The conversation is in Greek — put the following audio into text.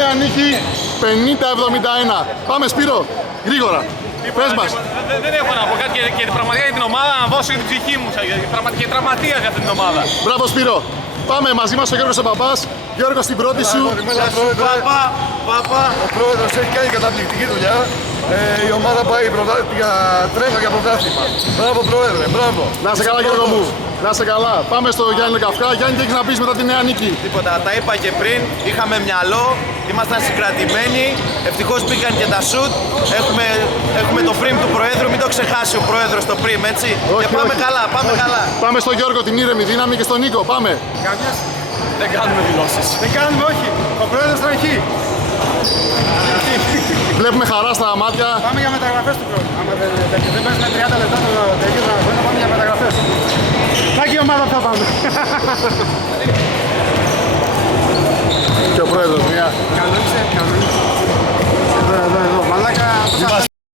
νέα νίκη 50-71. Πάμε Σπύρο, γρήγορα. Πες μας. Δεν έχω να πω κάτι και πραγματικά για την ομάδα να δώσω την ψυχή μου και τραυματία για αυτή την ομάδα. Μπράβο Σπύρο. Πάμε μαζί μας ο Γιώργος ο Παπάς. Γιώργο, στην πρώτη σου. Πάπα, ο πρόεδρος έχει κάνει καταπληκτική δουλειά. Η ομάδα πάει για τρέχα για πρωτάθλημα. Μπράβο πρόεδρε, μπράβο. Να σε καλά Γιώργο μου. Να σε καλά. Πάμε στο Γιάννη Καυκά. Γιάννη, τι έχεις να πεις μετά τη νέα νίκη? Τίποτα, τα είπα και πριν, είχαμε μυαλό, ήμασταν συγκρατημένοι, ευτυχώς μπήκαν και τα σουτ, έχουμε το πριμ του Προέδρου, μην το ξεχάσει ο Πρόεδρος το πριμ, έτσι, Όχι, και πάμε όχι. καλά, πάμε καλά. Πάμε στο Γιώργο, την ήρεμη δύναμη και στον Νίκο. Πάμε. Καμιάς. Δεν κάνουμε δηλώσεις. Δεν κάνουμε, όχι. Ο πρόεδρος τραχεί. Βλέπουμε χαρά στα μάτια. Πάμε για μεταγραφές του πρώτου. Άμα δεν παίζουμε 30 λεπτά το τελείο να πάμε για μεταγραφές. Πάει και η ομάδα που θα πάμε. Και ο πρόεδρος, μια. Κανόνισε. Εδώ, μαλάκα.